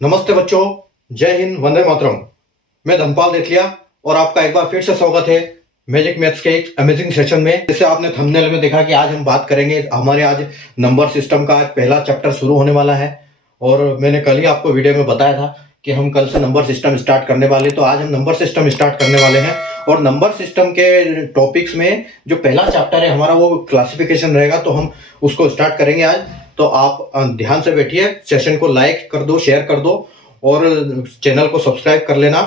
नमस्ते बच्चों, जय हिंद, वंदे मातरम। मैं धनपाल देथिया और आपका एक बार फिर से स्वागत है मैजिक मैथ्स के एक अमेजिंग सेशन में। जैसे आपने थंबनेल में देखा कि आज हम बात करेंगे, हमारे आज नंबर सिस्टम का आज पहला चैप्टर शुरू होने वाला है। और मैंने कल ही आपको वीडियो में बताया था कि हम कल से नंबर सिस्टम स्टार्ट करने वाले, तो आज हम नंबर सिस्टम स्टार्ट करने वाले हैं। और नंबर सिस्टम के टॉपिक्स में जो पहला चैप्टर है हमारा वो क्लासिफिकेशन रहेगा, तो हम उसको स्टार्ट करेंगे आज। तो आप ध्यान से बैठिए, सेशन को लाइक कर दो, शेयर कर दो और चैनल को सब्सक्राइब कर लेना।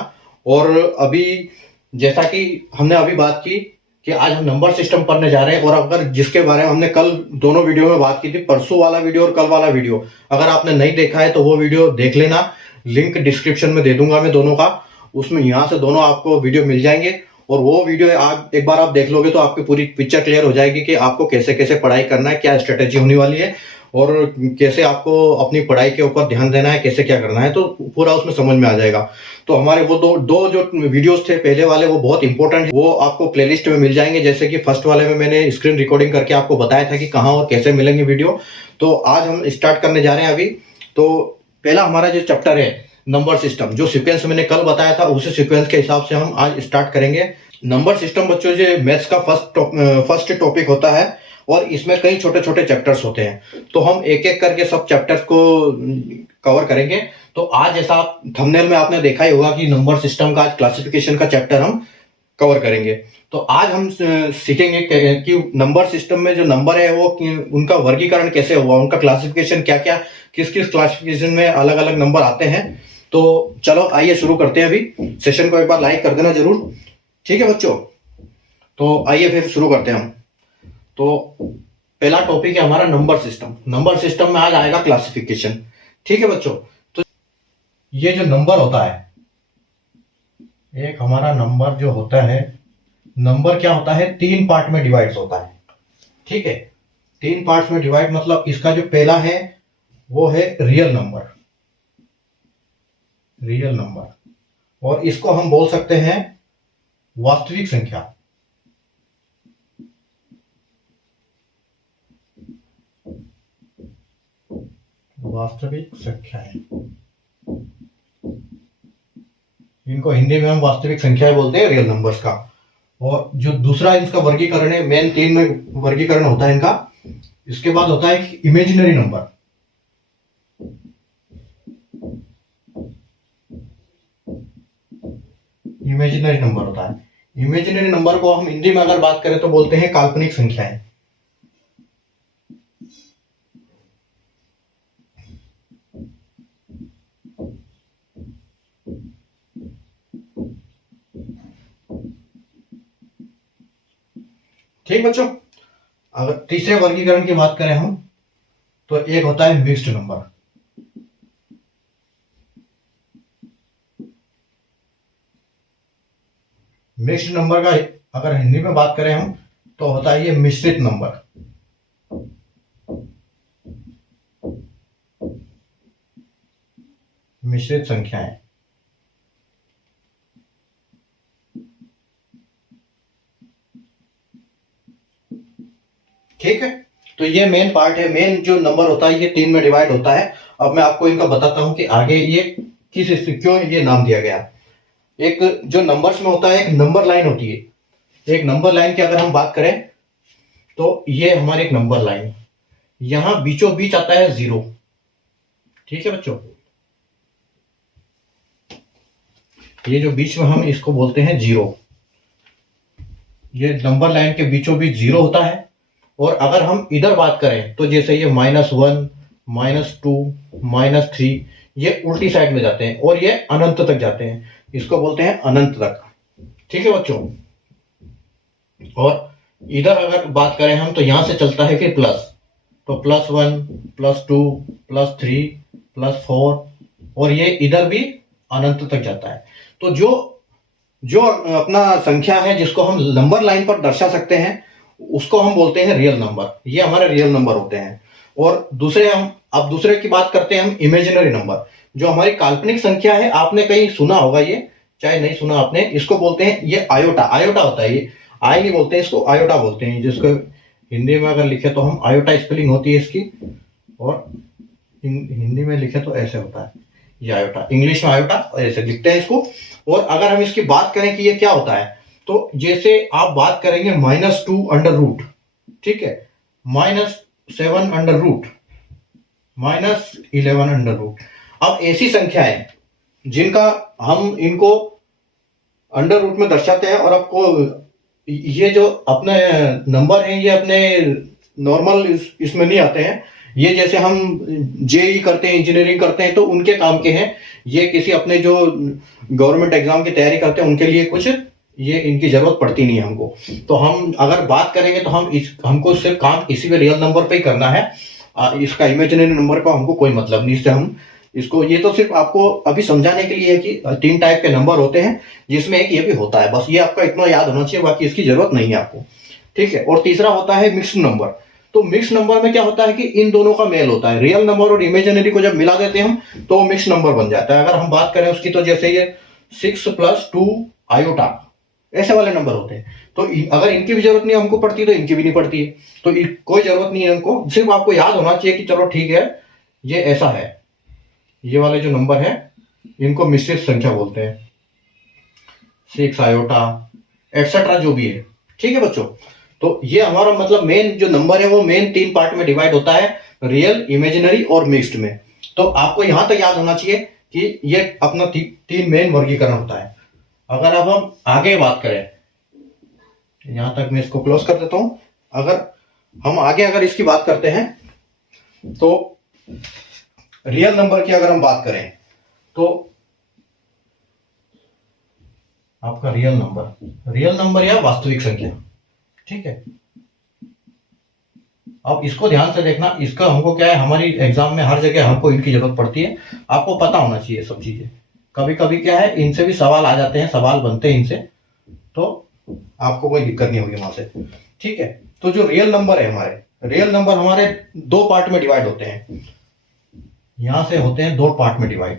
और अभी जैसा कि हमने अभी बात की कि आज हम नंबर सिस्टम पढ़ने जा रहे हैं, और अगर जिसके बारे में हमने कल दोनों वीडियो में बात की थी, परसों वाला वीडियो और कल वाला वीडियो, अगर आपने नहीं देखा है तो वो वीडियो देख लेना। लिंक डिस्क्रिप्शन में दे दूंगा मैं दोनों का, उसमें यहाँ से दोनों आपको वीडियो मिल जाएंगे। और वो वीडियो आप एक बार आप देख लोगे तो आपकी पूरी पिक्चर क्लियर हो जाएगी कि आपको कैसे कैसे पढ़ाई करना है, क्या स्ट्रेटेजी होने वाली है और कैसे आपको अपनी पढ़ाई के ऊपर ध्यान देना है, कैसे क्या करना है, तो पूरा उसमें समझ में आ जाएगा। तो हमारे वो दो जो वीडियोस थे पहले वाले, वो बहुत इंपॉर्टेंट है, वो आपको प्लेलिस्ट में मिल जाएंगे। जैसे कि फर्स्ट वाले में मैंने स्क्रीन रिकॉर्डिंग करके आपको बताया था कि कहाँ और कैसे मिलेंगे वीडियो। तो आज हम स्टार्ट करने जा रहे हैं अभी। तो पहला हमारा जो चैप्टर है नंबर सिस्टम, जो सीक्वेंस मैंने कल बताया था उसी सीक्वेंस के हिसाब से हम आज स्टार्ट करेंगे। नंबर सिस्टम बच्चों जो मैथ्स का फर्स्ट टॉपिक होता है और इसमें कई छोटे छोटे चैप्टर्स होते हैं, तो हम एक एक करके सब चैप्टर्स को कवर करेंगे। तो आज जैसा आप थंबनेल में आपने देखा ही होगा कि नंबर सिस्टम का आज क्लासिफिकेशन का चैप्टर हम कवर करेंगे। तो आज हम सीखेंगे कि नंबर सिस्टम में जो नंबर है वो उनका वर्गीकरण कैसे हुआ, उनका क्लासिफिकेशन क्या क्या, किस किस क्लासिफिकेशन में अलग अलग नंबर आते हैं। तो चलो आइए शुरू करते हैं। अभी सेशन को एक बार लाइक कर देना जरूर, ठीक है बच्चों। तो आइए फिर शुरू करते हैं हम। तो पहला टॉपिक है हमारा नंबर सिस्टम। नंबर सिस्टम में आज आएगा क्लासिफिकेशन, ठीक है बच्चों। तो ये जो नंबर होता है, एक हमारा नंबर जो होता है, नंबर क्या होता है, तीन पार्ट में डिवाइड होता है, ठीक है। तीन पार्ट्स में डिवाइड मतलब इसका जो पहला है वो है रियल नंबर, रियल नंबर, और इसको हम बोल सकते हैं वास्तविक संख्या। वास्तविक संख्याएं, इनको हिंदी में हम वास्तविक संख्याएं बोलते हैं, रियल नंबर्स का। और जो दूसरा इसका वर्गीकरण है, मेन तीन में वर्गीकरण होता है इनका। इसके बाद होता है इमेजिनरी नंबर। इमेजिनरी नंबर होता है, इमेजिनरी नंबर को हम हिंदी में अगर बात करें तो बोलते हैं काल्पनिक संख्याएं। ठीक बच्चों। अगर तीसरे वर्गीकरण की बात करें हम, तो एक होता है मिक्स्ड नंबर। मिक्स्ड नंबर का अगर हिंदी में बात करें हम तो होता है ये मिश्रित नंबर। मिश्रित संख्याएं, ठीक है। तो ये मेन पार्ट है, मेन जो नंबर होता है ये तीन में डिवाइड होता है। अब मैं आपको इनका बताता हूं कि आगे ये किस क्यों ये नाम दिया गया। एक जो नंबर्स में होता है एक नंबर लाइन होती है। एक नंबर लाइन की अगर हम बात करें तो ये हमारी एक नंबर लाइन, यहां बीचों बीच आता है जीरो, ठीक है बच्चों। ये जो बीच में हम इसको बोलते हैं जीरो, ये नंबर लाइन के बीचों बीच जीरो होता है। और अगर हम इधर बात करें तो जैसे ये -1, -2, -3, ये उल्टी साइड में जाते हैं और ये अनंत तक जाते हैं, इसको बोलते हैं अनंत तक, ठीक है बच्चों। और इधर अगर बात करें हम तो यहां से चलता है फिर प्लस, तो +1, +2, +3, +4, और ये इधर भी अनंत तक जाता है। तो जो अपना संख्या है जिसको हम नंबर लाइन पर दर्शा सकते हैं उसको हम बोलते हैं रियल नंबर। ये हमारे रियल नंबर होते हैं। और दूसरे की बात करते हैं हम इमेजिनरी नंबर, जो हमारी काल्पनिक संख्या है। आपने कहीं सुना होगा, ये चाहे नहीं सुना आपने, इसको बोलते हैं ये आयोटा। आयोटा होता है ये, आई नहीं बोलते हैं इसको, आयोटा बोलते हैं। जिसको हिंदी में अगर लिखे तो हम आयोटा स्पेलिंग होती है इसकी, और हिंदी में लिखे तो ऐसे होता है। ये आयोटा, इंग्लिश में आयोटा ऐसे लिखते हैं इसको। और अगर हम इसकी बात करें कि ये क्या होता है, तो जैसे आप बात करेंगे -2 अंडर रूट, ठीक है, -7 अंडर रूट, -11 अंडर रूट। अब ऐसी संख्या है जिनका हम इनको अंडर रूट में दर्शाते हैं, और आपको ये जो अपने नंबर हैं ये अपने नॉर्मल इसमें नहीं आते हैं। ये जैसे हम जेई करते हैं, इंजीनियरिंग करते हैं, तो उनके काम के हैं। ये किसी अपने जो गवर्नमेंट एग्जाम की तैयारी करते हैं उनके लिए कुछ ये इनकी जरूरत पड़ती नहीं है हमको। तो हम अगर बात करेंगे तो हमको सिर्फ काम इसी पे रियल नंबर पे ही करना है। इसका इमेजिनरी नंबर का हमको कोई मतलब नहीं। इससे हम इसको, ये तो सिर्फ आपको अभी समझाने के लिए है कि 3 टाइप के नंबर होते हैं जिसमें एक ये भी होता है, बस ये आपका इतना याद होना चाहिए, बाकी इसकी जरूरत नहीं है आपको, ठीक है। और तीसरा होता है मिक्स्ड नंबर। तो मिक्स नंबर में क्या होता है कि इन दोनों का मेल होता है, रियल नंबर और इमेजिनरी को जब मिला देते हैं हम तो मिक्स नंबर बन जाता है। अगर हम बात करें उसकी, तो जैसे ये 6 + 2 आयोटा, ऐसे वाले नंबर होते हैं। तो अगर इनकी भी जरूरत नहीं हमको पड़ती तो इनकी भी नहीं पड़ती है, तो कोई जरूरत नहीं है हमको, सिर्फ आपको याद होना चाहिए कि चलो ठीक है ये ऐसा है, ये वाले जो नंबर है इनको मिश्रित संख्या बोलते हैं, 6 आयोटा एक्सेट्रा जो भी है, ठीक है बच्चों। तो ये हमारा मतलब मेन जो नंबर है वो मेन 3 पार्ट में डिवाइड होता है, रियल, इमेजिनरी और मिक्स्ड में। तो आपको यहां तक याद होना चाहिए कि ये अपना 3 मेन वर्गीकरण होता है। अगर अब हम आगे बात करें, यहां तक मैं इसको क्लोज कर देता हूं। अगर हम आगे इसकी बात करते हैं, तो रियल नंबर की अगर हम बात करें तो आपका रियल नंबर या वास्तविक संख्या, ठीक है। अब इसको ध्यान से देखना, इसका हमको क्या है, हमारी एग्जाम में हर जगह हमको इनकी जरूरत पड़ती है, आपको पता होना चाहिए सब चीजें। कभी कभी क्या है, इनसे भी सवाल आ जाते हैं, सवाल बनते हैं इनसे, तो आपको कोई दिक्कत नहीं होगी वहां से, ठीक है। तो जो रियल नंबर है रियल नंबर हमारे 2 पार्ट में डिवाइड होते हैं, यहां से होते हैं 2 पार्ट में डिवाइड।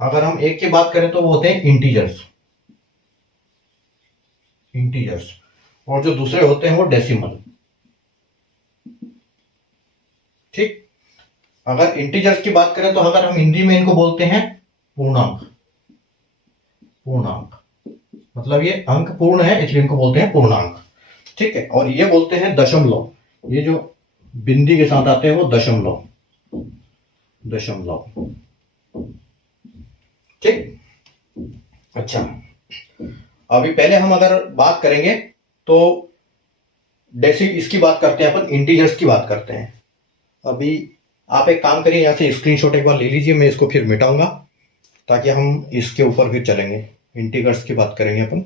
अगर हम एक की बात करें तो वो होते हैं इंटीजर्स, और जो दूसरे होते हैं वो डेसिमल, ठीक। अगर इंटीजर्स की बात करें तो अगर हम हिंदी में इनको बोलते हैं पूर्णांक, मतलब ये अंक पूर्ण है इसलिए इनको बोलते हैं पूर्णांक, ठीक है। और ये बोलते हैं दशमलव, ये जो बिंदी के साथ आते हैं वो दशमलव, ठीक। अच्छा, अभी पहले हम अगर बात करेंगे तो इसकी बात करते हैं अपन, इंटीजर्स की बात करते हैं। अभी आप एक काम करिए, यहां से स्क्रीनशॉट एक बार ले लीजिए, मैं इसको फिर मिटाऊंगा ताकि हम इसके ऊपर फिर चलेंगे, इंटीजर्स की बात करेंगे अपन।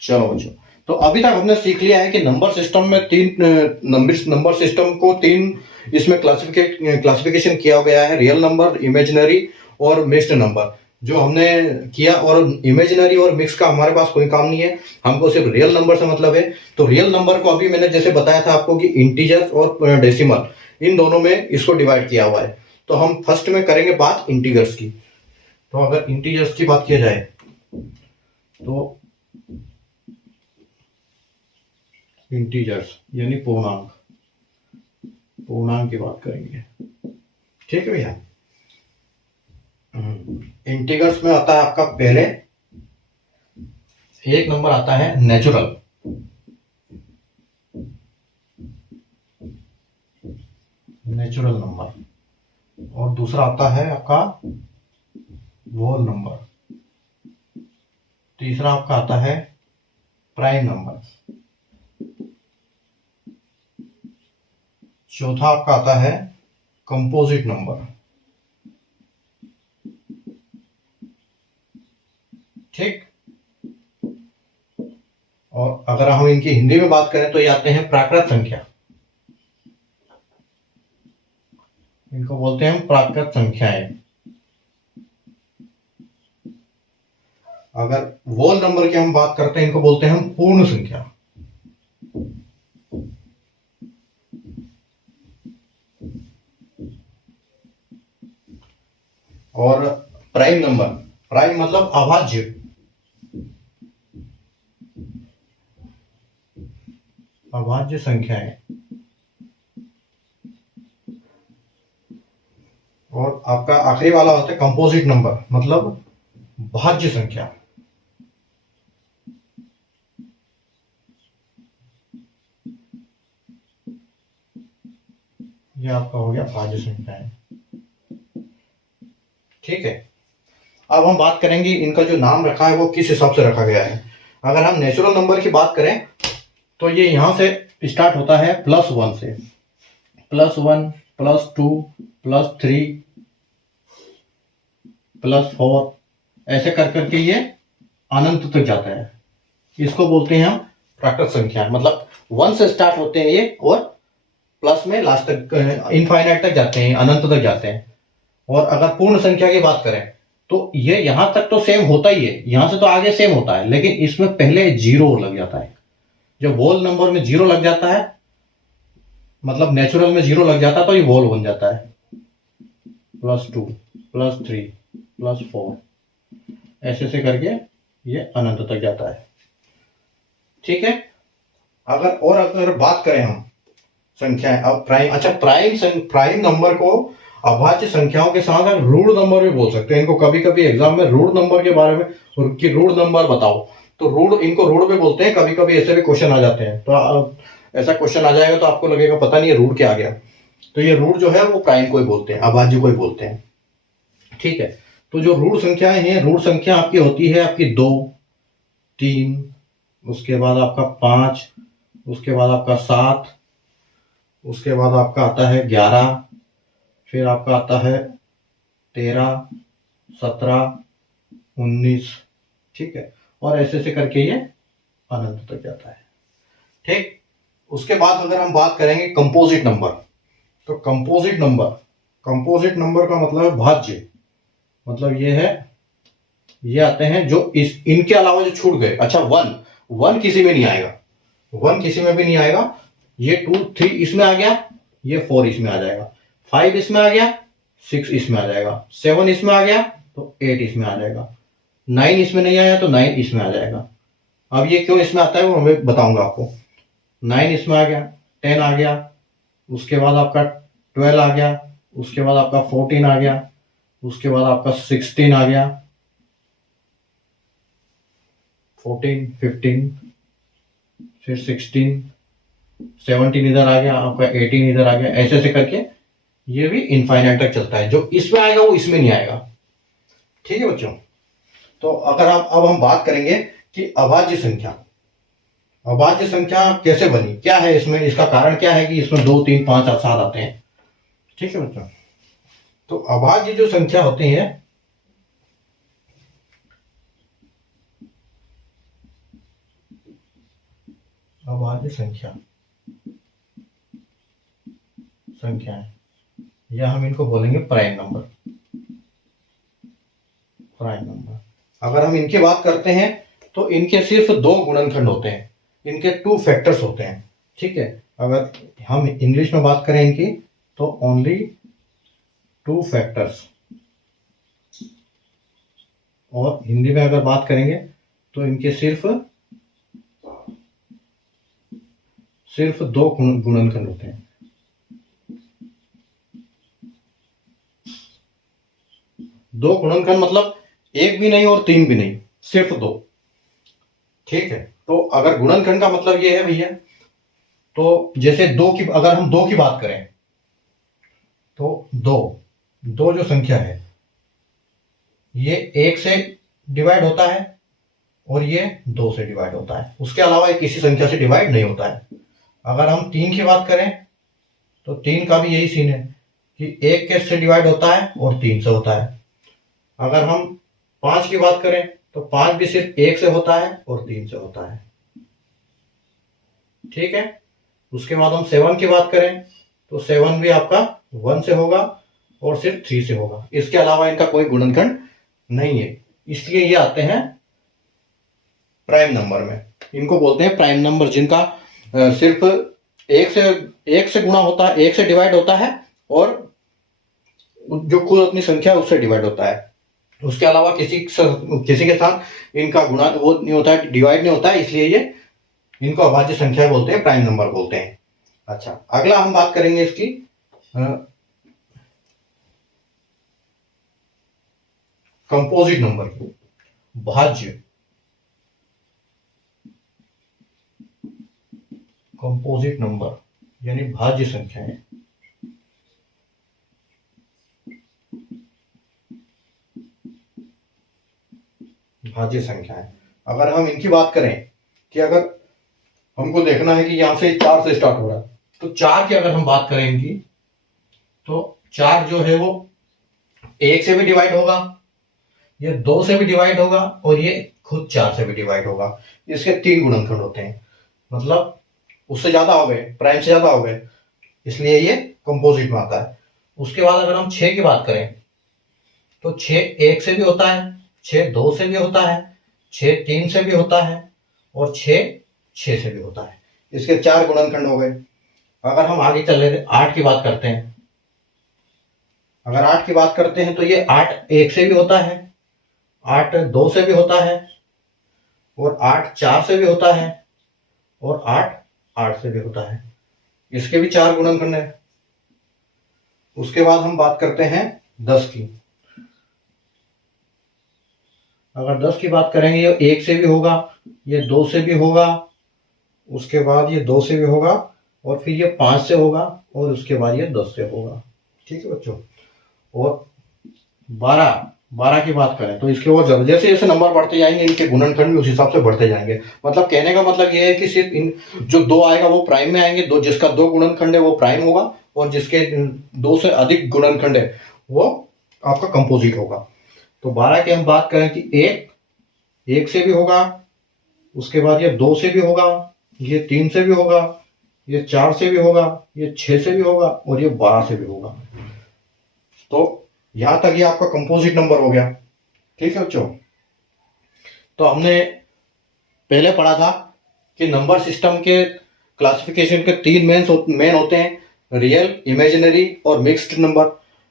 चलो बच्चों, तो अभी तक हमने सीख लिया है कि नंबर सिस्टम में 3 नंबर सिस्टम को 3 इसमें क्लासिफिकेशन किया गया है, रियल नंबर, इमेजिनरी और मिक्स्ड नंबर जो हमने किया। और इमेजिनरी और मिक्स का हमारे पास कोई काम नहीं है, हमको सिर्फ रियल नंबर से मतलब है। तो रियल नंबर को अभी मैंने जैसे बताया था आपको कि इंटीजर्स और डेसिमल, इन दोनों में इसको डिवाइड किया हुआ है। तो हम फर्स्ट में करेंगे बात इंटीजर्स की। तो अगर इंटीजर्स की बात किया जाए तो इंटीजर्स यानी पूर्णांक की बात करेंगे, ठीक है भैया। इंटीजर्स में आता है आपका पहले एक नंबर आता है नेचुरल, नंबर, और दूसरा आता है आपका होल नंबर, तीसरा आपका आता है प्राइम नंबर, चौथा आपका आता है कंपोजिट नंबर, ठीक। और अगर हम इनकी हिंदी में बात करें तो ये आते हैं प्राकृत संख्या, इनको बोलते हैं हम प्राकृत संख्याएं। अगर वोल नंबर की हम बात करते हैं इनको बोलते हैं हम पूर्ण संख्या। और प्राइम नंबर, प्राइम मतलब अभाज्य, संख्याएं। आपका आखिरी वाला होता है कंपोजिट नंबर, मतलब भाज्य संख्या। ये आपका हो गया भाज्य संख्याएं। ठीक है, अब हम बात करेंगे इनका जो नाम रखा है वो किस हिसाब से रखा गया है। अगर हम नेचुरल नंबर की बात करें तो ये यहां से स्टार्ट होता है +1 से, +1 +2 +3 +4, ऐसे कर करके ये अनंत तक जाता है। इसको बोलते हैं हम प्राकृत संख्या, मतलब 1 से स्टार्ट होते हैं ये और प्लस में लास्ट तक इनफाइनाइट तक जाते हैं, अनंत तक जाते हैं। और अगर पूर्ण संख्या की बात करें तो ये यहां तक तो सेम होता ही है, यहां से तो आगे सेम होता है, लेकिन इसमें पहले जीरो लग जाता है। जब होल नंबर में जीरो लग जाता है, मतलब नेचुरल में जीरो लग जाता है, तो ये होल बन जाता है +2 +3 +4, ऐसे से करके ये अनंत तक जाता है। ठीक है, अगर बात करें हम संख्याएं, अब प्राइम, अच्छा प्राइम नंबर को अभाज्य संख्याओं के साथ हम रूट नंबर भी बोल सकते हैं। इनको कभी कभी एग्जाम में रूट नंबर के बारे में कि रूट नंबर बताओ, तो रूट, इनको रूट भी बोलते हैं। कभी कभी ऐसे भी क्वेश्चन आ जाते हैं, तो ऐसा क्वेश्चन आ जाएगा तो आपको लगेगा पता नहीं ये रूट क्या आ गया। तो ये रूट जो है वो प्राइम को ही बोलते हैं, अभाज्य को ही बोलते हैं। ठीक है, तो जो रूट संख्याएं हैं, रूट संख्या आपकी होती है आपकी 2 3, उसके बाद आपका 5, उसके बाद आपका 7, उसके बाद आपका आता है 11, फिर आपका आता है 13, 17, 19। ठीक है, और ऐसे से करके ये अनंत तक जाता है। ठीक, उसके बाद अगर हम बात करेंगे कंपोजिट नंबर, तो कंपोजिट नंबर का मतलब है भाज्य, मतलब ये है, ये आते हैं जो इनके अलावा जो छूट गए। अच्छा, 1 किसी में नहीं आएगा, 1 किसी में भी नहीं आएगा। ये 2 3 इसमें आ गया, ये 4 इसमें आ जाएगा, 5 इसमें आ गया, 6 इसमें आ जाएगा, 7 इसमें आ गया तो 8 इसमें आ जाएगा, 9 इसमें नहीं आया तो 9 इसमें आ जाएगा। अब ये क्यों इसमें आता है वो मैं बताऊंगा आपको। 9 इसमें आ गया, 10 आ गया, उसके बाद आपका 12 आ गया, उसके बाद आपका 14 आ गया, उसके बाद आपका 16 आ गया, 14 15, फिर 16 17 इधर आ गया, आपका 18 इधर आ गया, ऐसे ऐसे करके ये भी इनफाइनाइट तक चलता है। जो इसमें आएगा वो इसमें नहीं आएगा। ठीक है बच्चों, तो अगर अब हम बात करेंगे कि अभाज्य संख्या कैसे बनी, क्या है इसमें, इसका कारण क्या है कि इसमें 2 3 5 7 आते हैं। ठीक है बच्चों, तो अभाज्य जो संख्या होती है, अभाज्य संख्याएं, या हम इनको बोलेंगे प्राइम नंबर। अगर हम इनकी बात करते हैं तो इनके सिर्फ 2 गुणनखंड होते हैं, इनके 2 फैक्टर्स होते हैं। ठीक है, अगर हम इंग्लिश में बात करें इनकी तो ओनली 2 फैक्टर्स, और हिंदी में अगर बात करेंगे तो इनके सिर्फ 2 गुणनखंड होते हैं। 2 गुणनखंड मतलब 1 भी नहीं और 3 भी नहीं, सिर्फ 2। ठीक है, तो अगर गुणनखंड का मतलब ये है भैया, तो जैसे अगर हम 2 की बात करें तो 2 जो संख्या है ये 1 से डिवाइड होता है और ये 2 से डिवाइड होता है, उसके अलावा ये किसी संख्या से डिवाइड नहीं होता है। अगर हम 3 की बात करें तो 3 का भी यही सीन है कि 1 के से डिवाइड होता है और 3 से होता है। अगर हम 5 की बात करें तो 5 भी सिर्फ 1 से होता है और 3 से होता है। ठीक है, उसके बाद हम 7 की बात करें तो 7 भी आपका 1 से होगा और सिर्फ 3 से होगा, इसके अलावा इनका कोई गुणनखंड नहीं है, इसलिए ये आते हैं प्राइम नंबर में। इनको बोलते हैं प्राइम नंबर, जिनका सिर्फ 1 से गुणा होता है, 1 से डिवाइड होता है और जो खुद अपनी संख्या उससे डिवाइड होता है, उसके अलावा किसी के साथ इनका गुणा वो नहीं होता है, डिवाइड नहीं होता है, इसलिए ये इनको अभाज्य संख्या बोलते हैं, प्राइम नंबर बोलते हैं। अच्छा, अगला हम बात करेंगे इसकी कंपोजिट नंबर की भाज्य कंपोजिट नंबर यानी भाज्य संख्याएं, भाज्य संख्याएं। अगर हम इनकी बात करें कि अगर हमको देखना है कि यहां से 4 से स्टार्ट हो रहा है, तो 4 की अगर हम बात करें इनकी, तो 4 जो है वो 1 से भी डिवाइड होगा, ये 2 से भी डिवाइड होगा और ये खुद 4 से भी डिवाइड होगा। इसके 3 गुणनखंड होते हैं, मतलब उससे ज्यादा हो गए, प्राइम से ज्यादा हो गए, इसलिए ये कंपोजिट में आता है। उसके बाद अगर हम 6 की बात करें, तो 6 1 से भी होता है, 6 2 से भी होता है, 6 3 से भी होता है और 6 6 से भी होता है। इसके 4 गुणनखंड हो गए। अगर हम आगे चले 8 की बात करते हैं, अगर 8 की बात करते हैं तो ये 8 1 से भी होता है, 8 2 से भी होता है और 8 4 से भी होता है और 8 8 से भी होता है। इसके भी 4 गुणनखंड है। उसके बाद हम बात करते हैं 10 की। अगर 10 की बात करेंगे, ये 1 से भी होगा, ये 2 से भी होगा, उसके बाद ये 2 से भी होगा और फिर ये 5 से होगा और उसके बाद ये 10 से होगा। ठीक है बच्चों। और 12 की बात करें तो इसके और जैसे जैसे नंबर बढ़ते जाएंगे, इनके गुणनखंड भी उस हिसाब से बढ़ते जाएंगे। मतलब कहने का मतलब ये है कि सिर्फ इन जो 2 आएगा वो प्राइम में आएंगे, दो जिसका 2 गुणनखंड है वो प्राइम होगा और जिसके 2 से अधिक गुणनखंड है वो आपका कंपोजिट होगा। तो 12 की हम बात करें कि 1 से भी होगा, उसके बाद ये 2 से भी होगा, ये 3 से भी होगा, ये 4 से भी होगा, ये 6 से भी होगा और ये 12 से भी होगा। तो यहां तक ये आपका कंपोजिट नंबर हो गया। ठीक है बच्चों। तो हमने पहले पढ़ा था कि नंबर सिस्टम के क्लासिफिकेशन के 3 मेन होते हैं, रियल, इमेजिनरी और मिक्स्ड नंबर।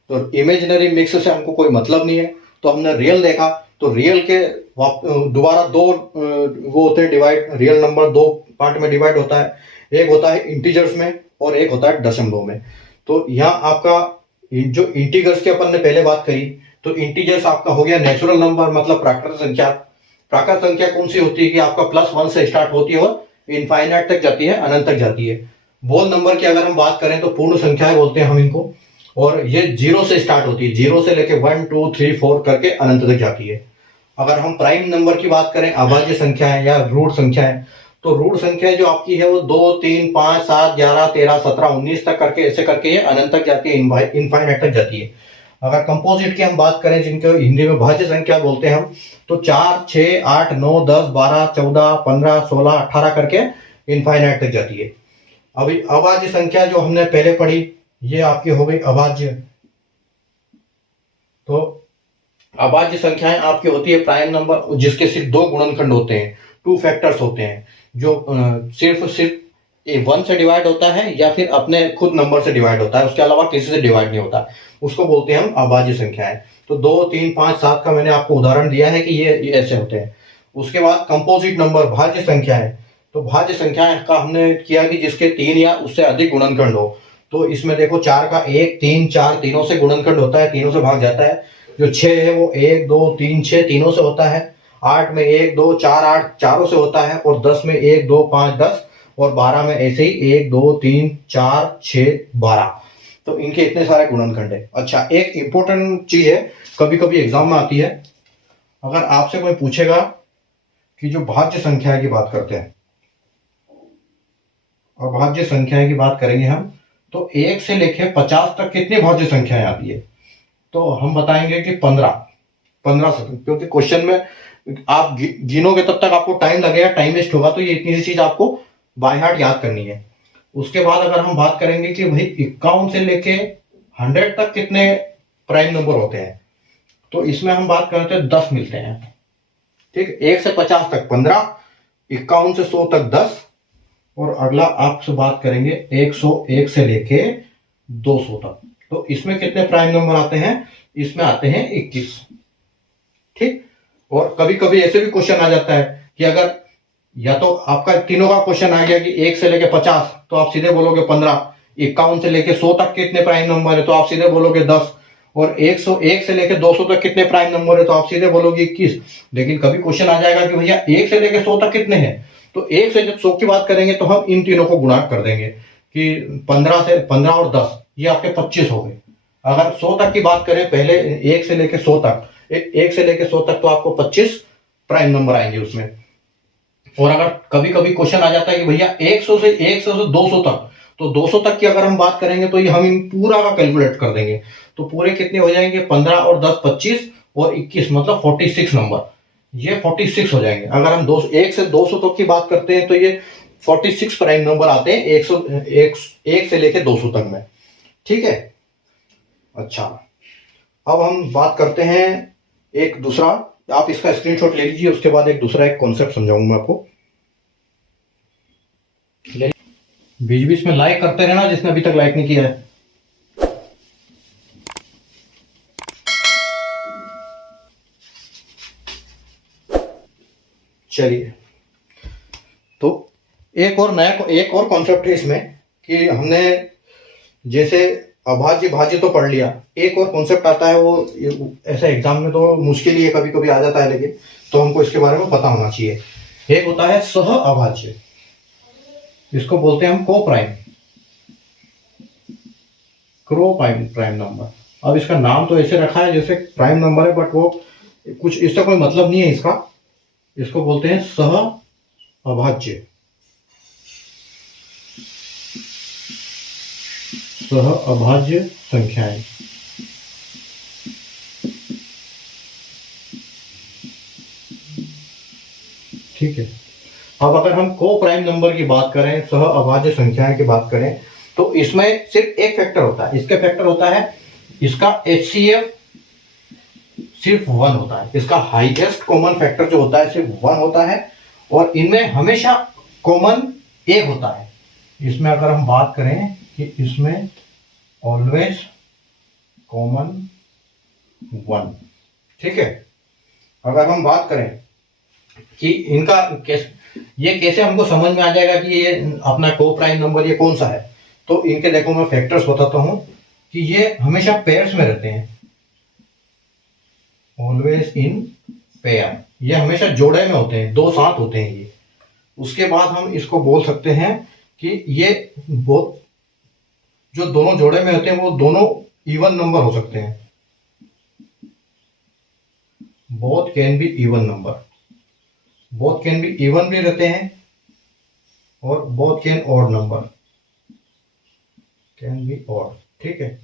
तो इमेजिनरी मिक्स से हमको कोई मतलब नहीं है, तो हमने रियल देखा। तो रियल के दोबारा 2 वो होते हैं डिवाइड, रियल नंबर 2 पार्ट में डिवाइड होता है, एक होता है इंटीजर्स में और एक होता है दशमलव में। तो यहाँ आपका जो इंटीजर्स की अपन ने पहले बात करी, तो इंटीजर्स आपका हो गया नेचुरल नंबर, मतलब प्राकृत संख्या। प्राकृत संख्या कौन सी होती है कि आपका +1 से स्टार्ट होती है और इनफाइनाइट तक जाती है, अनंत तक जाती है। बोल नंबर की अगर हम बात करें तो पूर्ण संख्याएं बोलते हैं हम इनको, और ये 0 से स्टार्ट होती है, 0 से लेके 1 2 3 4 करके अनंत तक जाती है। अगर हम प्राइम नंबर की बात करें, अभाज्य संख्या है या रूट संख्या है, तो रूट संख्या जो आपकी है वो 2 3 5 7 11 13 17 19 तक करके ऐसे करके ये अनंत तक जाती है, इनफाइनाइट तक जाती है। अगर कंपोजिट की हम बात करें, जिनको हिंदी में भाज्य संख्या बोलते हैं हम, तो 4 6 8 9 10 12 14 15 16 18 करके इनफाइनाइट तक जाती है। अभी अभाज्य संख्या जो हमने पहले पढ़ी, ये आपकी हो गई अभाज्य। तो अभाज्य संख्याएं आपकी होती है प्राइम नंबर जिसके सिर्फ 2 गुणनखंड होते हैं, 2 फैक्टर्स होते हैं, जो सिर्फ 1 से डिवाइड होता है या फिर अपने खुद नंबर से डिवाइड होता है, उसके अलावा किसी से डिवाइड नहीं होता, उसको बोलते हैं हम अभाज्य संख्याएं। तो 2 3 5 7 का मैंने आपको उदाहरण दिया है कि ये ऐसे होते हैं। उसके बाद कंपोजिट नंबर भाज्य संख्याएं, तो भाज्य संख्याएं का हमने किया कि जिसके 3 या उससे अधिक गुणनखंड हो। तो इसमें देखो 4 का 1 3 4 तीनों से गुणनखंड होता है, तीनों से भाग जाता है। जो 6 है वो 1 2 3 6 तीनों से होता है। 8 में 1 2 4 8 चारों से होता है, और 10 में 1 2 5 10, और 12 में ऐसे ही 1 2 3 4 6 12। तो इनके इतने सारे गुणनखंड है। अच्छा, एक इंपॉर्टेंट चीज है, कभी कभी एग्जाम में आती है, अगर आपसे कोई पूछेगा कि जो भाज्य संख्या की बात करते हैं, और भाज्य संख्या की बात करेंगे हम, तो 1 से लेकर 50 तक कितनी भाज्य संख्याएं आती है, तो हम बताएंगे कि 15 सेकंड, क्योंकि क्वेश्चन में आप गिनोगे तब तक आपको टाइम लगेगा, टाइम वेस्ट होगा। तो ये इतनी सी चीज आपको बाय हार्ट याद करनी है। उसके बाद अगर हम बात करेंगे कि भाई 51 से लेके 100 तक कितने प्राइम नंबर होते हैं, तो इसमें हम बात करते हैं 10 मिलते हैं। ठीक, 1 से 50 तक 15, 51 से 100 तक 10, और अगला आपसे बात करेंगे 101 से लेके 200 तक। तो इसमें कितने प्राइम नंबर आते हैं, इसमें आते हैं 21। ठीक, और कभी कभी ऐसे भी क्वेश्चन आ जाता है कि अगर या तो आपका तीनों का क्वेश्चन आ गया कि 1 से लेके 50, तो आप सीधे बोलोगे 15, 51 से लेके 100 तक कितने प्राइम नंबर है, तो आप सीधे बोलोगे 10, और 101 से लेकर 200 तक कितने प्राइम नंबर है, तो आप सीधे बोलोगे 21। लेकिन कभी क्वेश्चन आ जाएगा कि भैया 1 से लेकर 100 तक कितने हैं, तो 1 से जब 100 की बात करेंगे तो हम इन तीनों को गुणा कर देंगे कि 15 और 10 ये आपके 25 हो गए। अगर 100 तक की बात करें, पहले 1 से लेकर 100 तक, 1 से लेकर 100 तक तो आपको 25 प्राइम नंबर आएंगे उसमें। और अगर कभी कभी क्वेश्चन आ जाता है कि भैया 100 से 200 तक, तो 200 तक की अगर हम बात करेंगे तो ये हम इन पूरा का कैलकुलेट कर देंगे, तो पूरे कितने हो जाएंगे, 15 और 10 25 और 21 मतलब 46 नंबर, ये 46 हो जाएंगे। अगर हम 1 से 200 तक की बात करते हैं तो ये 46 प्राइम नंबर आते हैं 1 से लेकर 200 तक में। ठीक है, अच्छा अब हम बात करते हैं एक दूसरा, आप इसका स्क्रीनशॉट ले लीजिए, उसके बाद एक दूसरा एक कॉन्सेप्ट समझाऊंगा मैं आपको। बीच बीच में लाइक करते रहना जिसने अभी तक लाइक नहीं किया है। चलिए, तो एक और कॉन्सेप्ट है इसमें कि हमने जैसे अभाज्य भाज्य तो पढ़ लिया, एक और कॉन्सेप्ट आता है, वो ऐसा एग्जाम में तो मुश्किल ही है, कभी कभी आ जाता है, लेकिन तो हमको इसके बारे में पता होना चाहिए। एक होता है सह अभाज्य, इसको बोलते हैं हम प्राइम नंबर। अब इसका नाम तो ऐसे रखा है जैसे प्राइम नंबर है, बट वो कुछ इसका कोई मतलब नहीं है इसका, इसको बोलते हैं सह अभाज्य। सह अभाज्य संख्याएं। ठीक है, अब अगर हम को प्राइम नंबर की बात करें, सह अभाज्य संख्याएं की बात करें, तो इसमें सिर्फ एक फैक्टर होता है, इसका फैक्टर होता है, इसका HCF सिर्फ 1 होता है, इसका हाईएस्ट कॉमन फैक्टर जो होता है सिर्फ 1 होता है, और इनमें हमेशा कॉमन 1 होता है। इसमें अगर हम बात करें कि इसमें ऑलवेज कॉमन 1। ठीक है, अगर हम बात करें कि इनका ये कैसे हमको समझ में आ जाएगा कि ये अपना को प्राइम नंबर ये कौन सा है, तो इनके देखो मैं फैक्टर्स बताता हूं कि ये हमेशा पेयर्स में रहते हैं, ऑलवेज इन पेयर, ये हमेशा जोड़े में होते हैं, दो साथ होते हैं ये। उसके बाद हम इसको बोल सकते हैं कि ये बहुत जो दोनों जोड़े में होते हैं वो दोनों इवन नंबर हो सकते हैं, both can be even number, both can be even भी रहते हैं और both can odd number, can be odd. ठीक है,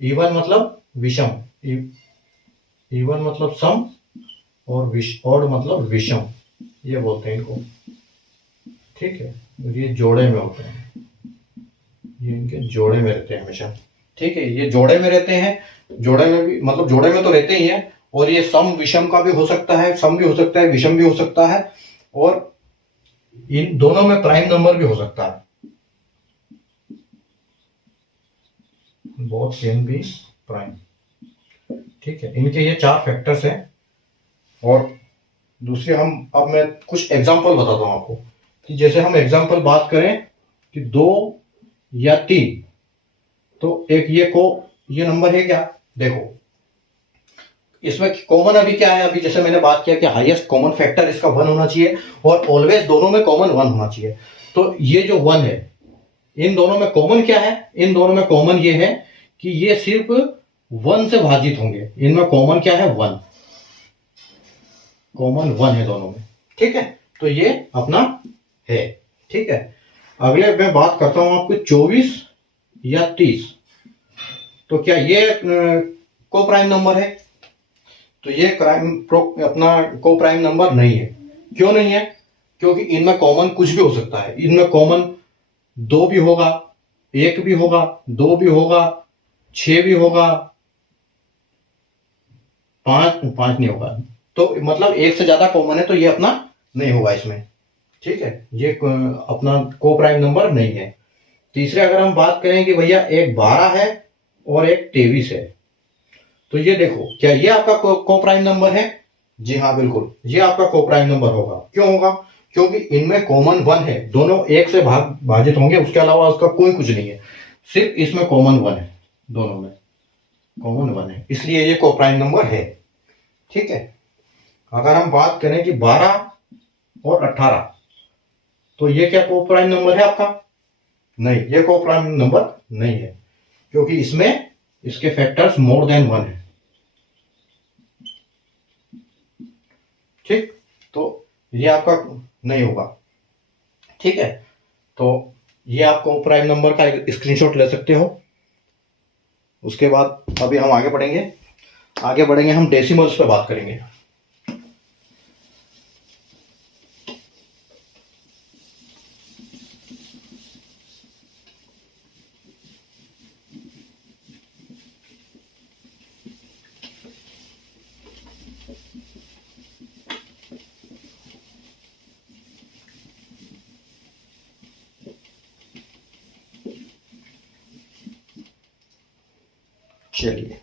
इवन मतलब विषम, इवन मतलब सम, और ऑड मतलब विषम, ये बोलते हैं इनको। ठीक है, ये जोड़े में होते हैं, ये इनके जोड़े में रहते हैं हमेशा। ठीक है, ये जोड़े में रहते हैं, जोड़े में भी मतलब जोड़े में तो रहते ही हैं, और ये सम विषम का भी हो सकता है, सम भी हो सकता है, विषम भी हो सकता है, और इन दोनों में प्राइम नंबर भी हो सकता है, बोथ कैन बी प्राइम। ठीक है, इनके ये 4 फैक्टर्स हैं। और दूसरे अब मैं कुछ एग्जांपल बताता हूं आपको कि जैसे हम एग्जांपल बात करें कि 2 या 3, तो एक ये नंबर है क्या, देखो इसमें कॉमन अभी क्या है, अभी जैसे मैंने बात किया कि हाईएस्ट कॉमन फैक्टर इसका 1 होना चाहिए, और ऑलवेज दोनों में कॉमन 1 होना चाहिए। तो ये जो 1 है, इन दोनों में कॉमन क्या है, इन दोनों में कॉमन ये है कि ये सिर्फ 1 से भाजित होंगे, इनमें कॉमन क्या है, 1, कॉमन 1 है दोनों में। ठीक है, तो ये अपना है। ठीक है, अगले मैं बात करता हूं आपको 24 या 30, तो क्या ये को प्राइम नंबर है, तो ये अपना को प्राइम नंबर नहीं है। क्यों नहीं है, क्योंकि इनमें कॉमन कुछ भी हो सकता है, इनमें कॉमन 2 भी होगा, 1 भी होगा, 2 भी होगा, 6 भी होगा, 5 नहीं होगा, तो मतलब 1 से ज्यादा कॉमन है, तो ये अपना नहीं होगा इसमें। ठीक है, ये अपना को प्राइम नंबर नहीं है। तीसरे अगर हम बात करें कि भैया एक 12 है और एक 23 है, तो ये देखो क्या ये आपका को प्राइम नंबर है, जी हाँ बिल्कुल, ये आपका को प्राइम नंबर होगा। क्यों होगा, क्योंकि इनमें कॉमन 1 है, दोनों 1 से भाजित होंगे, उसके अलावा उसका कोई कुछ नहीं है, सिर्फ इसमें कॉमन 1 है दोनों में। कॉमन 1 है, इसलिए ये कोप्राइम नंबर है। ठीक है, अगर हम बात करें कि 12 और 18, तो ये क्या कोप्राइम नंबर है आपका? नहीं, ये कोप्राइम नंबर नहीं है, क्योंकि इसमें इसके फैक्टर्स मोर देन 1 है। ठीक, तो ये आपका नहीं होगा। ठीक है, तो ये आप कोप्राइम नंबर का एक स्क्रीनशॉट ले सकते हो। उसके बाद अभी हम आगे बढ़ेंगे, हम डेसिमल्स पे बात करेंगे। चलिए,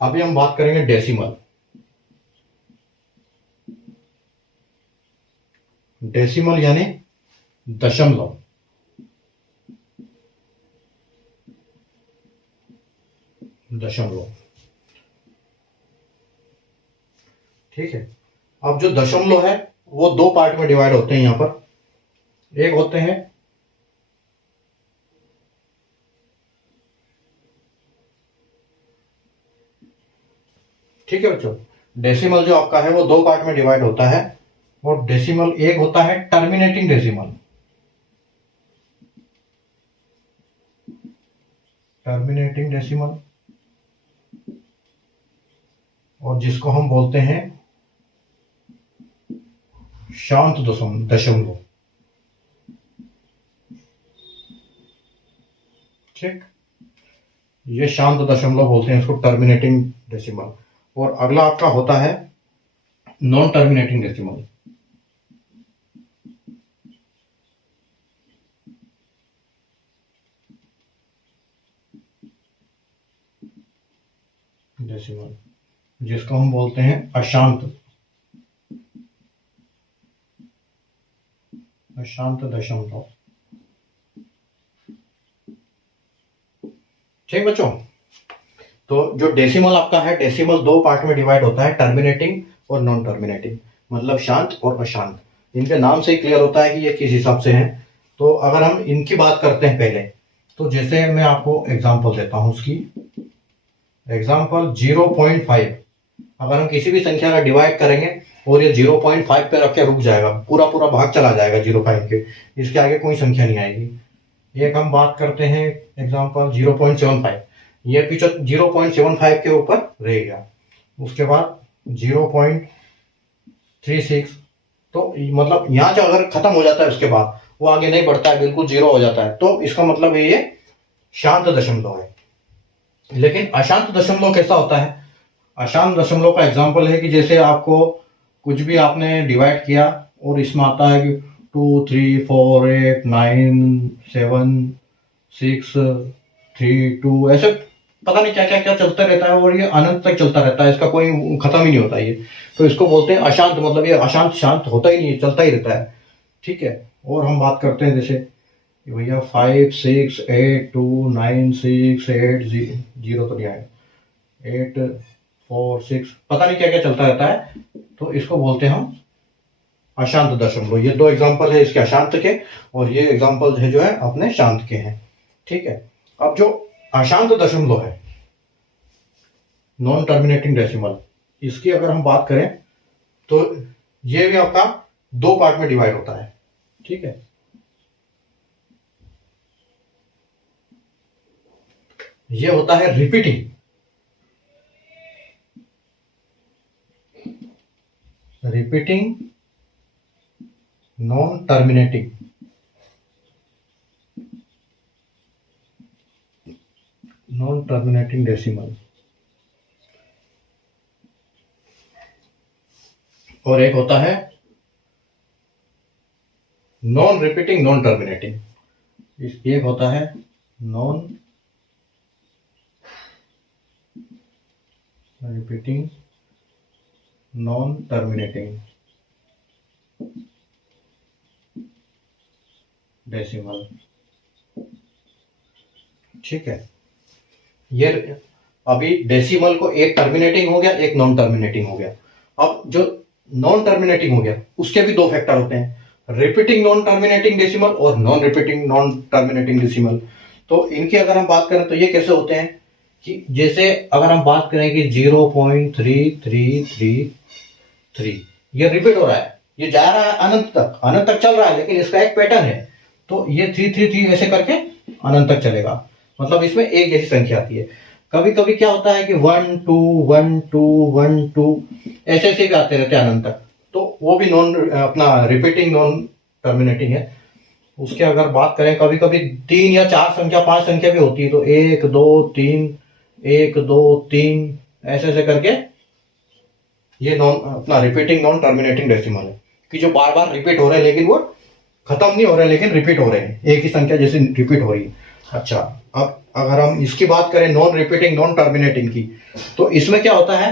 अभी हम बात करेंगे डेसिमल। डेसिमल यानी दशमलव। दशमलव, ठीक है। अब जो दशमलव है वो दो पार्ट में डिवाइड होते हैं यहां पर। एक होते हैं ठीक है बच्चों, डेसिमल जो आपका है वो दो पार्ट में डिवाइड होता है। और डेसिमल एक होता है टर्मिनेटिंग डेसिमल। टर्मिनेटिंग डेसिमल, और जिसको हम बोलते हैं शांत दशमलव। ठीक, ये शांत दशमलव बोलते हैं इसको, टर्मिनेटिंग डेसिमल। और अगला आपका होता है नॉन टर्मिनेटिंग डेसिमल। डेसिमल, जिसको हम बोलते हैं अशांत दशमलव। ठीक बच्चों, तो जो डेसिमल आपका है, डेसिमल दो पार्ट में डिवाइड होता है, टर्मिनेटिंग और नॉन टर्मिनेटिंग, मतलब शांत और अशांत। इनके नाम से ही क्लियर होता है कि ये किस हिसाब से हैं। तो अगर हम इनकी बात करते हैं पहले, तो जैसे मैं आपको एग्जांपल देता हूं उसकी। एग्जांपल 0.5, अगर हम किसी भी संख्या का डिवाइड करेंगे और ये 0.5 पे रख के रुक जाएगा, पूरा पूरा भाग चला जाएगा 0.5 के, इसके आगे कोई संख्या नहीं आएगी। एक हम बात करते हैं एग्जांपल 0.75, ये पीछे 0.75 के ऊपर रह गया। उसके बाद 0.36, तो मतलब यहाँ जो अगर खत्म हो जाता है उसके बाद वो आगे नहीं बढ़ता है, बिल्कुल जीरो हो जाता है, तो इसका मतलब ये शांत दशमलव है। लेकिन अशांत दशमलव कैसा होता है? अशांत दशमलव का एग्जाम्पल है कि जैसे आपको कुछ भी आपने डिवाइड किया और इसमें आता है कि 2 3 4 8 9 7 6 3 2, ऐसे पता नहीं क्या क्या क्या चलता रहता है, और ये अनंत तक चलता रहता है, इसका कोई खत्म ही नहीं होता ये। तो इसको बोलते हैं अशांत, मतलब ये अशांत शांत होता ही नहीं, चलता ही रहता है। ठीक है, और हम बात करते हैं जैसे भैया 5 6 8 2 9 6 8 0 तो नहीं आएगा, 8 4 6, पता नहीं क्या क्या चलता रहता है, तो इसको बोलते हैं हम अशांत दशमलव। ये दो एग्जांपल है इसके अशांत के, और ये एग्जांपल है जो है अपने शांत के हैं। ठीक है, अब जो अशांत दशमलव है, नॉन टर्मिनेटिंग डेसिमल, इसकी अगर हम बात करें तो ये भी आपका दो पार्ट में डिवाइड होता है। ठीक है, ये होता है रिपीटिंग नॉन टर्मिनेटिंग डेसिमल। और एक होता है नॉन रिपीटिंग नॉन टर्मिनेटिंग। एक होता है non repeating non terminating. Decimal. ठीक है, ये अभी डेसिमल को एक टर्मिनेटिंग हो गया, एक नॉन टर्मिनेटिंग हो गया। अब जो नॉन टर्मिनेटिंग हो गया उसके भी दो फैक्टर होते हैं, रिपीटिंग नॉन टर्मिनेटिंग डेसिमल और non repeating non terminating decimal. तो इनकी अगर हम बात करें तो ये कैसे होते हैं कि जैसे अगर हम बात करें कि 0.3333 ये रिपीट हो रहा है, ये जा रहा है अनंत तक चल रहा है, लेकिन इसका एक पैटर्न है। तो ये 333 ऐसे करके अनंत तक चलेगा, मतलब इसमें एक जैसी संख्या आती है। कभी कभी क्या होता है कि 1 2 1 2 1 2 ऐसे ऐसे भी आते रहते हैं अनंत तक, तो वो भी नॉन अपना रिपीटिंग नॉन टर्मिनेटिंग है। उसके अगर बात करें कभी कभी 3 या 4 संख्या 5 संख्या भी होती है, तो 1 2 3 1 2 3 ऐसे ऐसे करके ये नॉन अपना रिपीटिंग नॉन टर्मिनेटिंग डेसिमल है, कि जो बार बार रिपीट हो रहे हैं लेकिन वो खत्म नहीं हो रहे, लेकिन रिपीट हो रहे हैं, एक ही संख्या जैसे रिपीट हो रही है। अच्छा, अब अगर हम इसकी बात करें नॉन रिपीटिंग नॉन टर्मिनेटिंग की, तो इसमें क्या होता है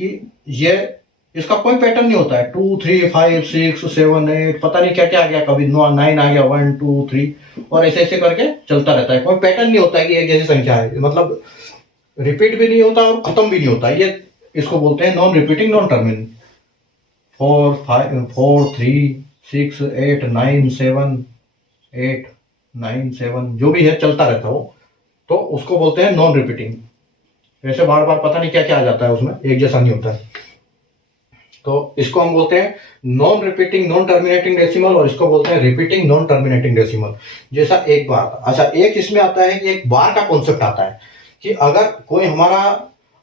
कि ये इसका कोई पैटर्न नहीं होता है, 2 3 5 6 7 8 पता नहीं क्या क्या आ गया, कभी 9 आ गया, 1 2 3 और ऐसे ऐसे करके चलता रहता है। कोई पैटर्न नहीं होता है कि एक जैसी संख्या है, मतलब रिपीट भी नहीं होता और खत्म भी नहीं होता। ये इसको बोलते हैं नॉन रिपीटिंग नॉन टर्मिनेटिंग। 4 5 4 3 6 8 9 7 8 9 7 जो भी है चलता रहता है वो, तो उसको बोलते हैं नॉन रिपीटिंग। वैसे बार बार पता नहीं क्या क्या आ जाता है उसमें, एक जैसा नहीं होता है, तो इसको हम बोलते हैं non repeating non terminating decimal, और इसको बोलते हैं रिपीटिंग नॉन टर्मिनेटिंग डेसिमल। जैसा एक बार, अच्छा एक इसमें आता है कि एक बार का कॉन्सेप्ट आता है कि अगर कोई हमारा,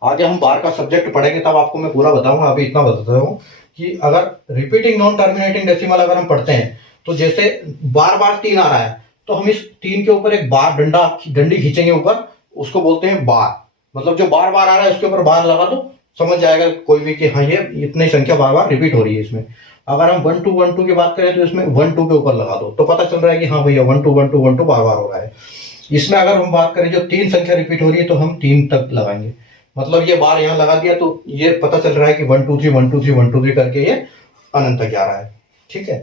आगे हम बार का सब्जेक्ट पढ़ेंगे तब आपको मैं पूरा बताऊंगा, अभी इतना बताता हूँ कि अगर रिपीटिंग नॉन टर्मिनेटिंग डेसिमल अगर हम पढ़ते हैं, तो जैसे बार बार 3 आ रहा है, तो हम इस 3 के ऊपर एक बार डंडी खींचेंगे ऊपर, उसको बोलते हैं बार। मतलब जो बार बार आ रहा है उसके ऊपर बार लगा दो, समझ जाएगा कोई भी कि हाँ ये इतनी संख्या बार बार रिपीट हो रही है इसमें। अगर हम 1 2 1 2 की बात करें तो इसमें 1 2 के ऊपर लगा दो, तो पता चल रहा है कि हाँ भैया 1 2 1 2 1 2 बार बार हो रहा है। इसमें अगर हम बात करें जो 3 संख्या रिपीट हो रही है, तो हम 3 तक लगाएंगे, मतलब ये बार यहाँ लगा दिया तो ये पता चल रहा है कि 1 2 3 1 2 3 1 2 3 करके ये अनंत तक जा रहा है। ठीक है,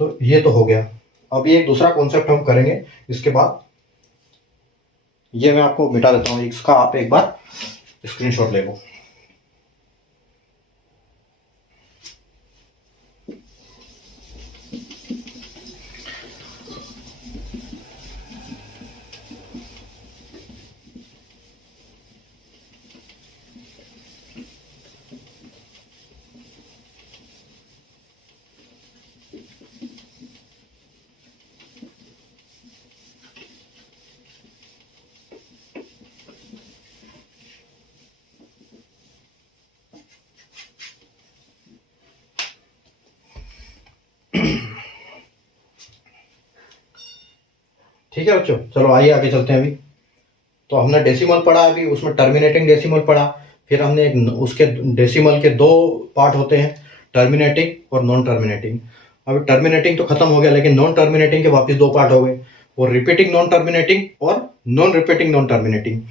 तो ये तो हो गया। अब ये एक दूसरा कॉन्सेप्ट हम करेंगे इसके बाद, ये मैं आपको मिटा देता हूँ, इसका आप एक बार स्क्रीनशॉट ले लो। ठीक है बच्चों, चलो आइए आगे चलते हैं। अभी तो हमने डेसिमल पढ़ा, अभी उसमें टर्मिनेटिंग डेसिमल पढ़ा, फिर हमने उसके डेसिमल के 2 पार्ट होते हैं, टर्मिनेटिंग और नॉन टर्मिनेटिंग। अभी टर्मिनेटिंग तो खत्म हो गया, लेकिन नॉन टर्मिनेटिंग के वापस 2 पार्ट हो गए, और रिपीटिंग नॉन टर्मिनेटिंग और नॉन रिपीटिंग नॉन टर्मिनेटिंग।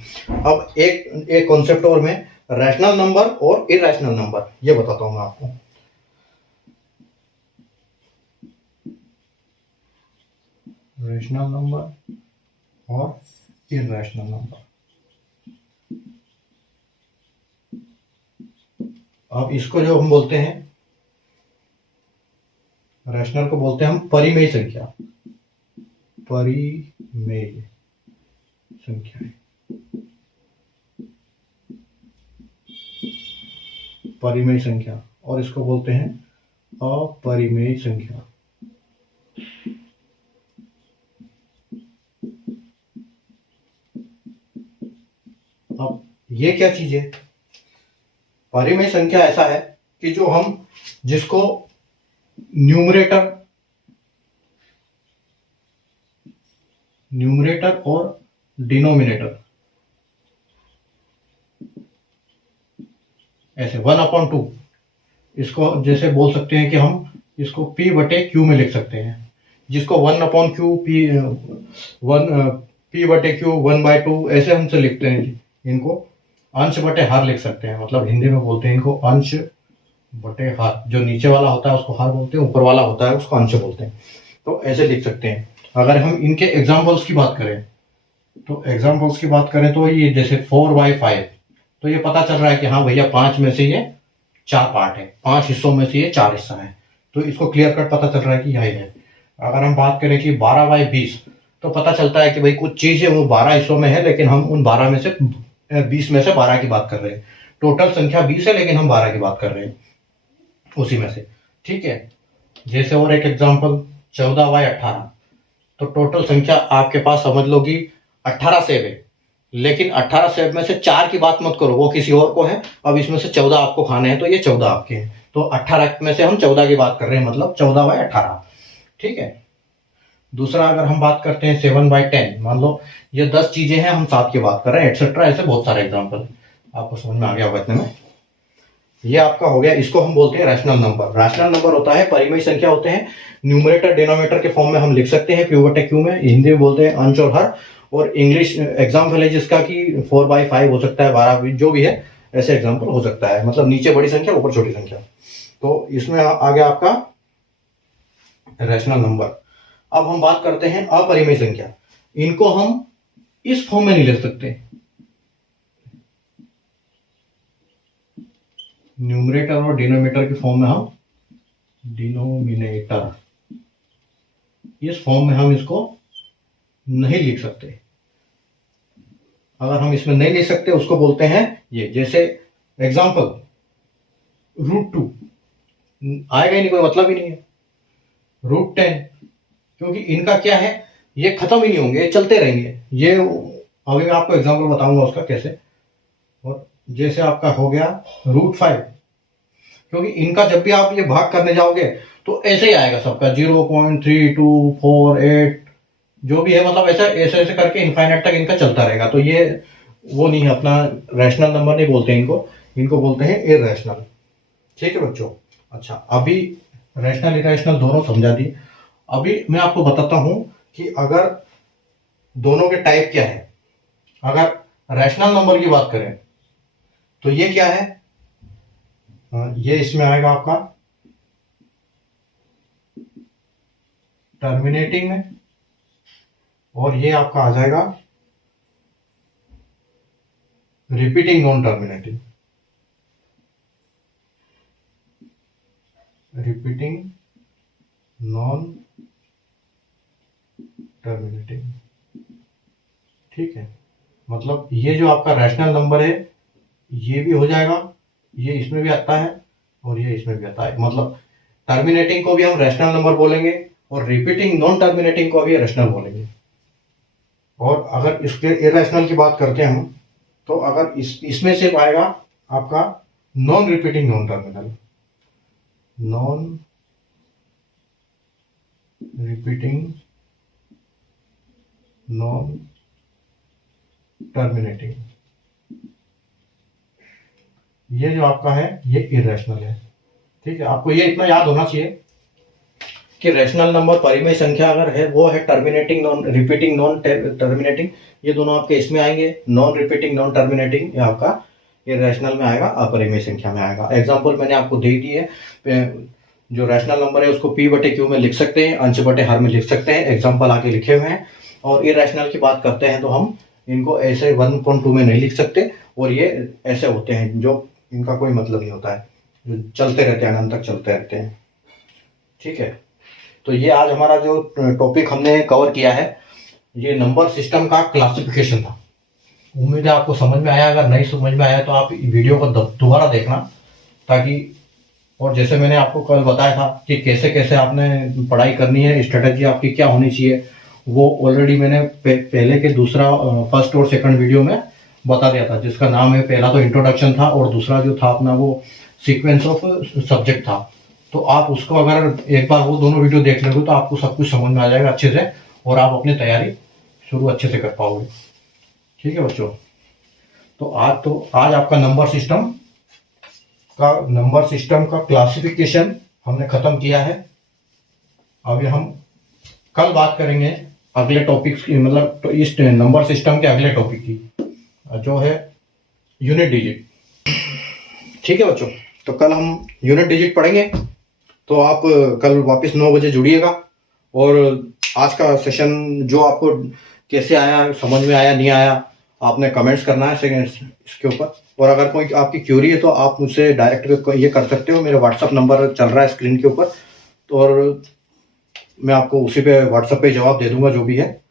अब एक कॉन्सेप्ट और में रैशनल नंबर और इरेशनल नंबर, ये बताता हूं मैं आपको। रैशनल नंबर और इरेशनल नंबर। अब इसको जो हम बोलते हैं, रैशनल को बोलते हैं हम परिमेय संख्या, परिमेय संख्या, परिमेय संख्या, और इसको बोलते हैं अपरिमेय संख्या। अब ये क्या चीज है? परिमेय संख्या ऐसा है कि जो हम जिसको न्यूमरेटर और डिनोमिनेटर ऐसे 1/2 इसको जैसे बोल सकते हैं कि हम इसको P/Q में लिख सकते हैं, जिसको 1/Q P/Q 1/2 ऐसे हमसे लिखते हैं। इनको अंश बटे हर लिख सकते हैं, मतलब हिंदी में बोलते हैं इनको अंश बटे हर। जो नीचे वाला होता है उसको हर बोलते हैं, ऊपर वाला होता है उसको अंश बोलते हैं, तो ऐसे लिख सकते हैं। अगर हम इनके एग्जाम्पल्स की बात करें तो ये जैसे 4/5, तो ये पता चल रहा है कि हाँ भैया 5 में से ये 4 पार्ट है, 5 हिस्सों में से ये 4 हिस्सा है, तो इसको क्लियर कट पता चल रहा है कि यही है। अगर हम बात करें कि 12/20, तो पता चलता है कि भाई कुछ चीज़ है वो 12 हिस्सों में है, लेकिन हम उन 12 में से 20 में से 12 की बात कर रहे हैं। टोटल संख्या 20 है, लेकिन हम 12 की बात कर रहे हैं उसी में से। ठीक है, जैसे और एक एग्जाम्पल 14/18, तो टोटल संख्या आपके पास समझ लो कि 18 सेब है, लेकिन 18 सेब में से 4 की बात मत करो, वो किसी और को है। अब इसमें से 14 आपको खाने हैं, तो ये 14 आपके हैं। तो 18 में से हम 14 की बात कर रहे हैं, मतलब 14/18। ठीक है। दूसरा अगर हम बात करते हैं 7/10, मान लो ये 10 चीजें हैं, हम 7 की बात कर रहे हैं, एक्सेट्रा। ऐसे बहुत सारे एग्जाम्पल आपको समझ में आ गया होगा इतने में। ये आपका हो गया, इसको हम बोलते हैं रैशनल नंबर। रैशनल नंबर होता है परिमेय संख्या होते हैं, न्यूमरेटर डिनोमिनेटर के फॉर्म में हम लिख सकते हैं Q/Q में, हिंदी में बोलते हैं अंश और हर। और इंग्लिश एग्जाम्पल है जिसका कि 4/5 हो सकता है, 12 जो भी है, ऐसे एग्जाम्पल हो सकता है, मतलब नीचे बड़ी संख्या ऊपर छोटी संख्या। तो इसमें आ गया आपका रैशनल नंबर। अब हम बात करते हैं अपरिमेय संख्या। इनको हम इस फॉर्म में नहीं लिख सकते, न्यूमरेटर और डिनोमिनेटर के फॉर्म में हम डिनोमिनेटर, इस फॉर्म में हम इसको नहीं लिख सकते। अगर हम इसमें नहीं लिख सकते उसको बोलते हैं ये, जैसे एग्जांपल √2 आएगा ही नहीं, कोई मतलब ही नहीं है। √10, क्योंकि इनका क्या है, ये खत्म ही नहीं होंगे, ये चलते रहेंगे। ये अभी मैं आपको एग्जांपल बताऊंगा उसका कैसे। और जैसे आपका हो गया √5, क्योंकि इनका जब भी आप ये भाग करने जाओगे तो ऐसे ही आएगा सबका, 0.3248 जो भी है, मतलब ऐसे ऐसे ऐसे करके इनफाइनाइट तक इनका चलता रहेगा। तो ये वो नहीं है, अपना रैशनल नंबर नहीं बोलते इनको बोलते हैं इरैशनल। ठीक है बच्चों। अच्छा, अभी रैशनल इरैशनल दोनों समझा दी। अभी मैं आपको बताता हूं कि अगर दोनों के टाइप क्या है। अगर रैशनल नंबर की बात करें तो ये क्या है, ये इसमें आएगा आपका टर्मिनेटिंग में, और ये आपका आ जाएगा repeating non terminating. Repeating non terminating. ठीक है, मतलब ये जो आपका रैशनल नंबर है ये भी हो जाएगा, ये इसमें भी आता है और ये इसमें भी आता है। मतलब टर्मिनेटिंग को भी हम रैशनल नंबर बोलेंगे और रिपीटिंग नॉन टर्मिनेटिंग को भी रैशनल बोलेंगे। और अगर इसके इरैशनल की बात करते हैं हम, तो अगर इसमें से आएगा आपका non repeating non terminal, non repeating non terminating. ये जो आपका है ये इरैशनल है। ठीक है, आपको ये इतना याद होना चाहिए कि रैशनल नंबर परिमेय संख्या अगर है वो है terminating non repeating non terminating, ये दोनों आपके इसमें आएंगे, नॉन रिपीटिंग नॉन टर्मिनेटिंग ये आपका इरैशनल में आएगा, अपरिमेय संख्या में आएगा। एग्जांपल मैंने आपको दे दी है, जो रैशनल नंबर है उसको P/Q में लिख सकते हैं, अंश बटे हर में लिख सकते हैं, एग्जाम्पल आगे लिखे हुए हैं। और इरैशनल की बात करते हैं तो हम इनको ऐसे 1.2 में नहीं लिख सकते, और ये ऐसे होते हैं जो इनका कोई मतलब नहीं होता है, जो चलते रहते हैं, अनंत तक चलते रहते हैं। ठीक है, तो ये आज हमारा जो टॉपिक हमने कवर किया है ये नंबर सिस्टम का क्लासिफिकेशन था। उम्मीद है आपको समझ में आया। अगर नहीं समझ में आया तो आप वीडियो को दोबारा देखना, ताकि, और जैसे मैंने आपको कल बताया था कि कैसे कैसे आपने पढ़ाई करनी है, स्ट्रेटजी आपकी क्या होनी चाहिए, वो ऑलरेडी मैंने पहले के दूसरा फर्स्ट और सेकंड वीडियो में बता दिया था, जिसका नाम है, पहला तो इंट्रोडक्शन था और दूसरा जो था अपना वो सीक्वेंस ऑफ सब्जेक्ट था। तो आप उसको अगर एक बार वो दोनों वीडियो देख लोगे तो आपको सब कुछ समझ में आ जाएगा अच्छे से, और आप अपनी तैयारी शुरू अच्छे से कर पाओगे। ठीक है बच्चों, तो आज आपका नंबर सिस्टम का क्लासिफिकेशन हमने खत्म किया है। अभी हम कल बात करेंगे अगले टॉपिक्स की, मतलब तो इस नंबर सिस्टम के अगले टॉपिक की, जो है यूनिट डिजिट। ठीक है बच्चों, तो कल हम यूनिट डिजिट पढ़ेंगे। तो आप कल वापस 9 बजे जुड़िएगा और आज का सेशन जो आपको कैसे आया, समझ में आया नहीं आया, आपने कमेंट्स करना है इसके ऊपर। और अगर कोई आपकी क्यूरी है तो आप मुझसे डायरेक्ट ये कर सकते हो, मेरा व्हाट्सअप नंबर चल रहा है स्क्रीन के ऊपर, तो और मैं आपको उसी पे व्हाट्सअप पे जवाब दे दूंगा जो भी है।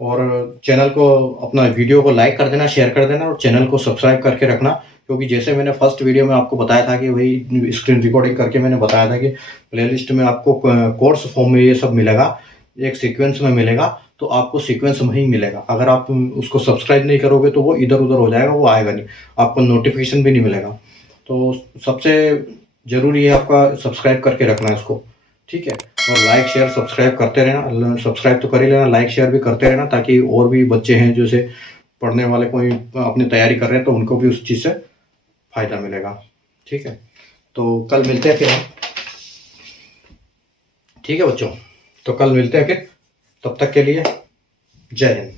और चैनल को, अपना वीडियो को लाइक कर देना, शेयर कर देना, और चैनल को सब्सक्राइब करके रखना, क्योंकि जैसे मैंने फर्स्ट वीडियो में आपको बताया था कि वही स्क्रीन रिकॉर्डिंग करके मैंने बताया था कि प्लेलिस्ट में आपको कोर्स फॉर्म में ये सब मिलेगा, एक सीक्वेंस में मिलेगा, तो आपको सीक्वेंस में ही मिलेगा। अगर आप उसको सब्सक्राइब नहीं करोगे तो वो इधर उधर हो जाएगा, वो आएगा नहीं, आपको नोटिफिकेशन भी नहीं मिलेगा। तो सबसे ज़रूरी है आपका सब्सक्राइब करके रखना है इसको, ठीक है। और लाइक शेयर सब्सक्राइब करते रहना, सब्सक्राइब तो कर ही लेना, लाइक शेयर भी करते रहना, ताकि और भी बच्चे हैं जैसे पढ़ने वाले, कोई अपनी तैयारी कर रहे हैं, तो उनको भी उस चीज़ से फ़ायदा मिलेगा, ठीक है। तो कल मिलते हैं फिर हम, ठीक है बच्चों, तो कल मिलते हैं फिर, तब तक के लिए जय हिंद।